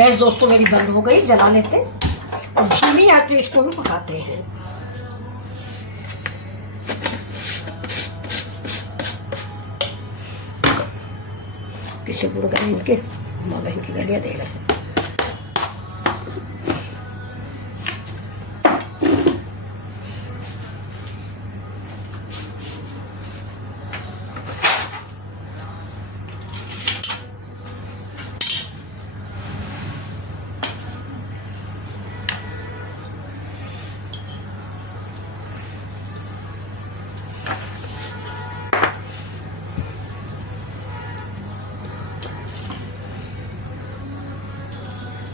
Gas दोस्तों मेरी बंद हो गई, जला लेते और धीमी आंच पे इसको हम पकाते हैं। किसी बुढ़ बहन के माँ बहन की गालियाँ दे रहे हैं।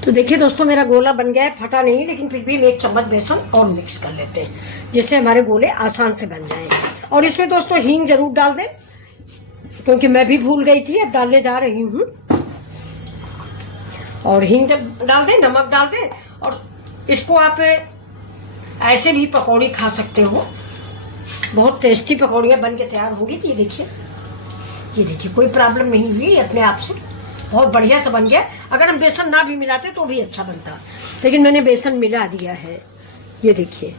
तो देखिए दोस्तों मेरा गोला बन गया है, फटा नहीं, लेकिन फिर भी हम 1 चम्मच बेसन और मिक्स कर लेते हैं जिससे हमारे गोले आसान से बन जाएं। और इसमें दोस्तों हींग जरूर डाल दें, क्योंकि मैं भी भूल गई थी, अब डालने जा रही हूँ। और हींग डाल दें, नमक डाल दें, और इसको आप ऐसे भी पकौड़ी खा सकते हो। बहुत टेस्टी पकौड़ियाँ बन के तैयार होगी। तो ये देखिए कोई प्रॉब्लम नहीं हुई, अपने आप से बहुत बढ़िया से बन गया। अगर हम बेसन ना भी मिलाते तो भी अच्छा बनता, लेकिन मैंने बेसन मिला दिया है। ये देखिए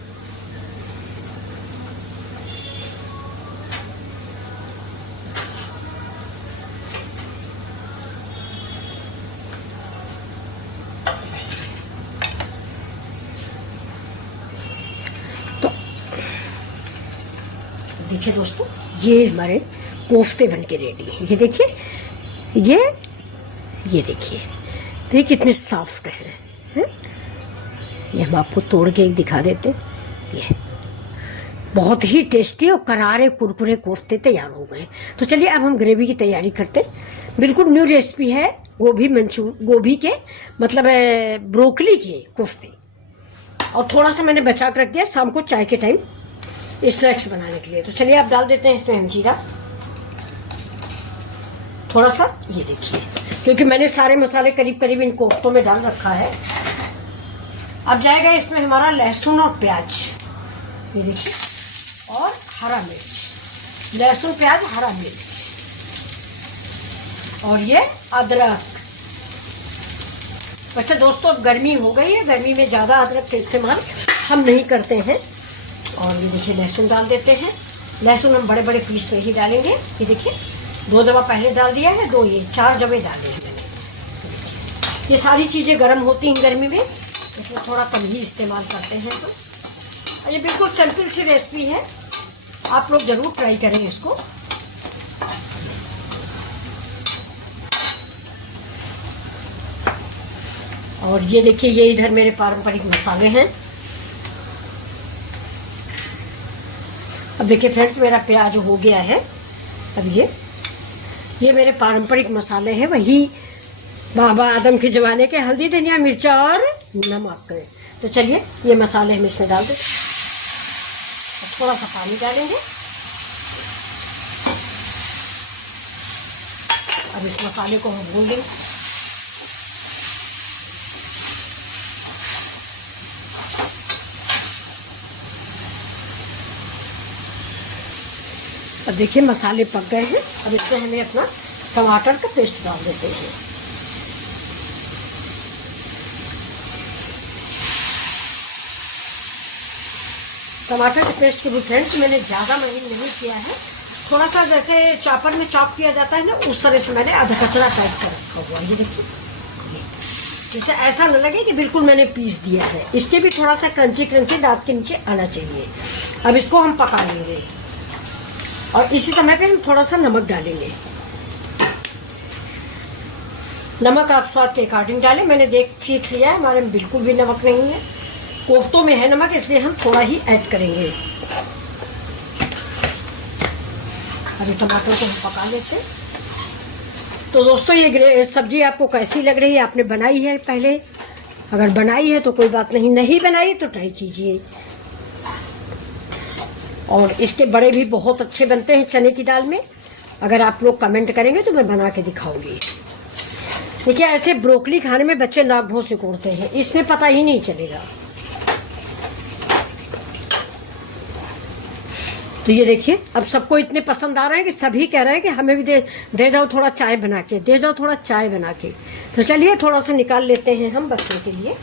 तो देखिए दोस्तों ये हमारे कोफ्ते बन के रेडी हैं। ये देखिए ये देखिए कितने सॉफ्ट हैं। ये हम आपको तोड़ के एक दिखा देते हैं। ये बहुत ही टेस्टी और करारे कुरकुरे कोफ्ते तैयार हो गए। तो चलिए अब हम ग्रेवी की तैयारी करते हैं। बिल्कुल न्यू रेसिपी है, गोभी के मतलब ब्रोकली के कोफ्ते। और थोड़ा सा मैंने बचा कर रख दिया शाम को चाय के टाइम स्नैक्स बनाने के लिए। तो चलिए आप डाल देते हैं इसमें हम जीरा थोड़ा सा। ये देखिए क्योंकि मैंने सारे मसाले करीब करीब इन कोफ्तों में डाल रखा है। अब जाएगा इसमें हमारा लहसुन और प्याज। ये देखिए, और हरा मिर्च, लहसुन प्याज हरा मिर्च, और ये अदरक। वैसे दोस्तों अब गर्मी हो गई है, गर्मी में ज़्यादा अदरक का इस्तेमाल हम नहीं करते हैं। और ये देखिए लहसुन डाल देते हैं। लहसुन हम बड़े बड़े पीस में ही डालेंगे। ये देखिए 2 दवा पहले डाल दिया है, 4 जवे डाले हैं मैंने। ये सारी चीज़ें गर्म होती हैं गर्मी में, इसमें थोड़ा कम ही इस्तेमाल करते हैं। तो ये बिल्कुल सिंपल सी रेसिपी है, आप लोग ज़रूर ट्राई करें इसको। और ये देखिए ये इधर मेरे पारंपरिक मसाले हैं। अब देखिए फ्रेंड्स मेरा प्याज हो गया है। अब ये मेरे पारंपरिक मसाले हैं, वही बाबा आदम के ज़माने के हल्दी धनिया मिर्चा और नमक। तो चलिए ये मसाले हम इसमें डाल दें। थोड़ा सा पानी डालेंगे। अब इस मसाले को हम भून देंगे। अब देखिए मसाले पक गए हैं। अब इसमें हमें अपना टमाटर का पेस्ट डाल देते हैं। टमाटर के पेस्ट को भी फ्रेंड्स मैंने ज़्यादा महीन नहीं किया है, थोड़ा सा जैसे चॉपर में चॉप किया जाता है ना, उस तरह से मैंने आधा कचरा टाइप कर रखा हुआ है। ये देखिए जैसे ऐसा न लगे कि बिल्कुल मैंने पीस दिया है। इसके भी थोड़ा सा क्रंची दांत के नीचे आना चाहिए। अब इसको हम पका लेंगे और इसी समय पे हम थोड़ा सा नमक डालेंगे। नमक आप स्वाद के अकॉर्डिंग डालें। मैंने सीख लिया है, हमारे में बिल्कुल भी नमक नहीं है। कोफ्तों में है नमक, इसलिए हम थोड़ा ही ऐड करेंगे। अभी टमाटर को हम पका लेते हैं। तो दोस्तों ये सब्जी आपको कैसी लग रही है? आपने बनाई है पहले? अगर बनाई है तो कोई बात नहीं बनाई तो ट्राई कीजिए। और इसके बड़े भी बहुत अच्छे बनते हैं चने की दाल में। अगर आप लोग कमेंट करेंगे तो मैं बना के दिखाऊंगी। देखिए ऐसे ब्रोकली खाने में बच्चे नाक भों सिकोड़ते हैं, इसमें पता ही नहीं चलेगा। तो ये देखिए अब सबको इतने पसंद आ रहे हैं कि सभी कह रहे हैं कि हमें भी दे जाओ थोड़ा चाय बना के, दे जाओ थोड़ा चाय बना के। तो चलिए थोड़ा सा निकाल लेते हैं हम बच्चों के लिए।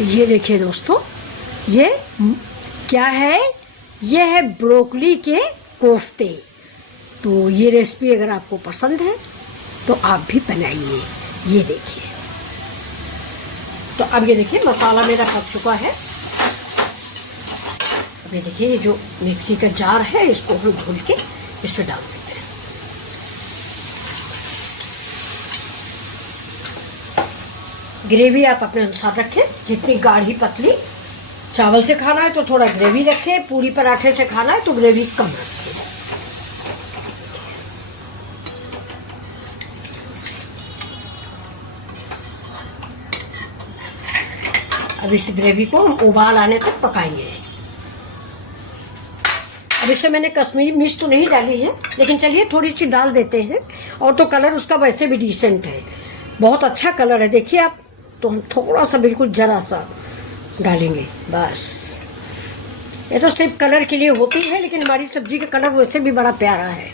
ये देखिए दोस्तों, ये क्या है? ये है ब्रोकली के कोफ्ते। तो ये रेसिपी अगर आपको पसंद है तो आप भी बनाइए। ये देखिए, तो अब ये देखिए मसाला मेरा पक चुका है। अब ये देखिए ये जो मिक्सी का जार है इसको हम धुल के इसमें डाल देंगे। ग्रेवी आप अपने अनुसार रखें, जितनी गाढ़ी पतली चावल से खाना है तो थोड़ा ग्रेवी रखें, पूरी पराठे से खाना है तो ग्रेवी कम रखें। अब इस ग्रेवी को हम उबाल आने तक पकाएंगे। अब इसमें मैंने कश्मीरी मिर्च तो नहीं डाली है, लेकिन चलिए थोड़ी सी डाल देते हैं। और तो कलर उसका वैसे भी डिसेंट है, बहुत अच्छा कलर है। देखिए आप, तो हम थोड़ा सा बिल्कुल जरा सा डालेंगे बस। ये तो सिर्फ कलर के लिए होती है, लेकिन हमारी सब्जी का कलर वैसे भी बड़ा प्यारा है।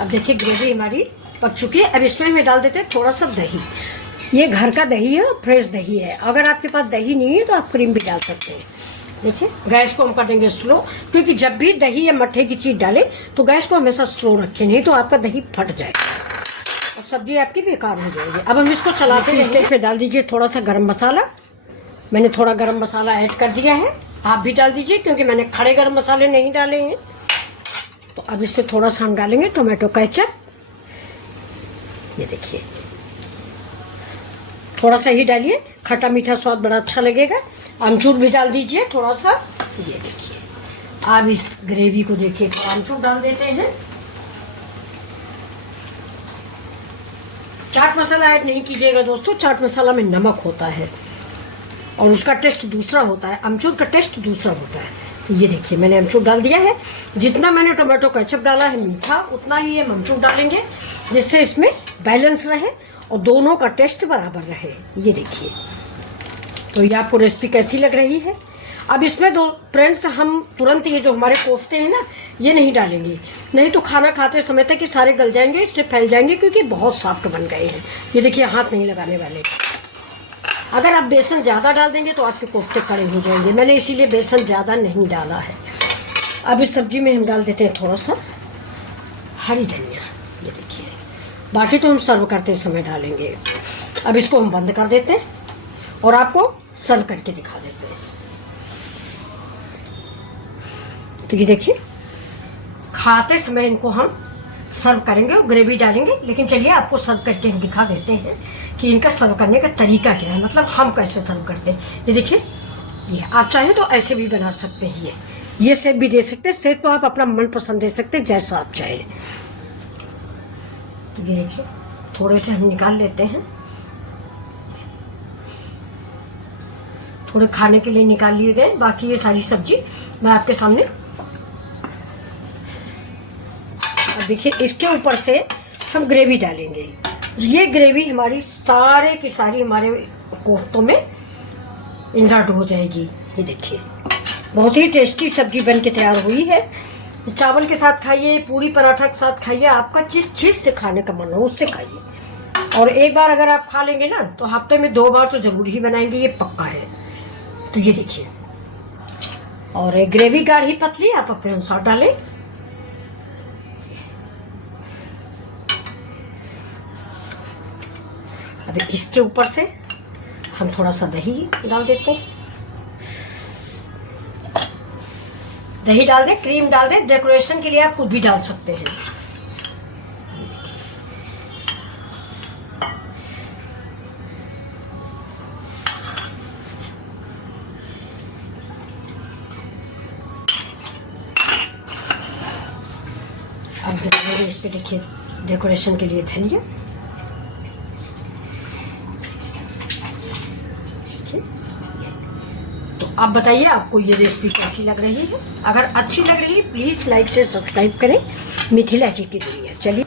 अब देखिए ग्रेवी हमारी पक चुकी है। अब इसमें हमें डाल देते हैं थोड़ा सा दही। ये घर का दही है, फ्रेश दही है। अगर आपके पास दही नहीं है तो आप क्रीम भी डाल सकते हैं। देखिए गैस को हम कर देंगे स्लो, क्योंकि जब भी दही या मट्ठे की चीज़ डालें तो गैस को हमेशा स्लो रखें, नहीं तो आपका दही फट जाएगा और सब्जी आपकी बेकार हो जाएगी। अब हम इसको चलाते हैं। स्टेज पे डाल दीजिए थोड़ा सा गरम मसाला। मैंने थोड़ा गरम मसाला ऐड कर दिया है, आप भी डाल दीजिए, क्योंकि मैंने खड़े गरम मसाले नहीं डाले हैं। तो अब इससे थोड़ा सा हम डालेंगे टोमेटो केचप। ये देखिए थोड़ा सा ही डालिए, खट्टा मीठा स्वाद बड़ा अच्छा लगेगा। आमचूर भी डाल दीजिए थोड़ा सा। ये देखिए आप इस ग्रेवी को देखिए, तो आमचूर डाल देते हैं। चाट मसाला ऐड नहीं कीजिएगा दोस्तों, चाट मसाला में नमक होता है और उसका टेस्ट दूसरा होता है, आमचूर का टेस्ट दूसरा होता है। तो ये देखिए मैंने आमचूर डाल दिया है। जितना मैंने टोमेटो केचप डाला है मीठा, उतना ही ये आमचूर डालेंगे, जिससे इसमें बैलेंस रहे और दोनों का टेस्ट बराबर रहे। ये देखिए, तो ये आपको रेसिपी कैसी लग रही है? अब इसमें दो फ्रेंड्स, हम तुरंत ये जो हमारे कोफ्ते हैं ना, ये नहीं डालेंगे, नहीं तो खाना खाते समय तक ये सारे गल जाएंगे, इससे फैल जाएंगे, क्योंकि बहुत सॉफ्ट बन गए हैं। ये देखिए हाथ नहीं लगाने वाले। अगर आप बेसन ज़्यादा डाल देंगे तो आपके कोफ्ते कड़े हो जाएंगे। मैंने इसीलिए बेसन ज़्यादा नहीं डाला है। अब इस सब्जी में हम डाल देते हैं थोड़ा सा हरी धनिया। ये देखिए, बाकी तो हम सर्व करते समय डालेंगे। अब इसको हम बंद कर देते हैं और आपको सर्व करके दिखा देते हैं। तो ये देखिए, खाते समय इनको हम सर्व करेंगे और ग्रेवी डालेंगे, लेकिन चलिए आपको सर्व करके हम दिखा देते हैं कि इनका सर्व करने का तरीका क्या है, मतलब हम कैसे सर्व करते हैं। ये देखिए, ये आप चाहे तो ऐसे भी बना सकते हैं, ये सेब भी दे सकते हैं। सेब तो आप अपना मनपसंद दे सकते हैं, जैसा आप चाहें। तो ये देखिए, थोड़े से हम निकाल लेते हैं, थोड़े खाने के लिए निकाल लिए गए। बाकी ये सारी सब्जी मैं आपके सामने, देखिए इसके ऊपर से हम ग्रेवी डालेंगे। ये ग्रेवी हमारी सारे की सारी हमारे कोफ्तों में इंसर्ट हो जाएगी। ये देखिए, बहुत ही टेस्टी सब्जी बन के तैयार हुई है। चावल के साथ खाइए, पूरी पराठा के साथ खाइए, आपका जिस चीज़ से खाने का मन हो उससे खाइए। और एक बार अगर आप खा लेंगे ना, तो हफ्ते में 2 बार तो जरूर ही बनाएंगे, ये पक्का है। तो ये देखिए, और ग्रेवी गाढ़ी पतली आप अपने अनुसार डालें। अब इसके ऊपर से हम थोड़ा सा दही डाल देते हैं। दही डाल दें, क्रीम डाल दें, डेकोरेशन के लिए आप कुछ भी डाल सकते हैं। फिर इस पे देखिए डेकोरेशन के लिए धनिया। तो आप बताइए आपको ये रेसिपी कैसी लग रही है। अगर अच्छी लग रही है प्लीज़ लाइक से सब्सक्राइब करें मिथिला जी की दुनिया। चलिए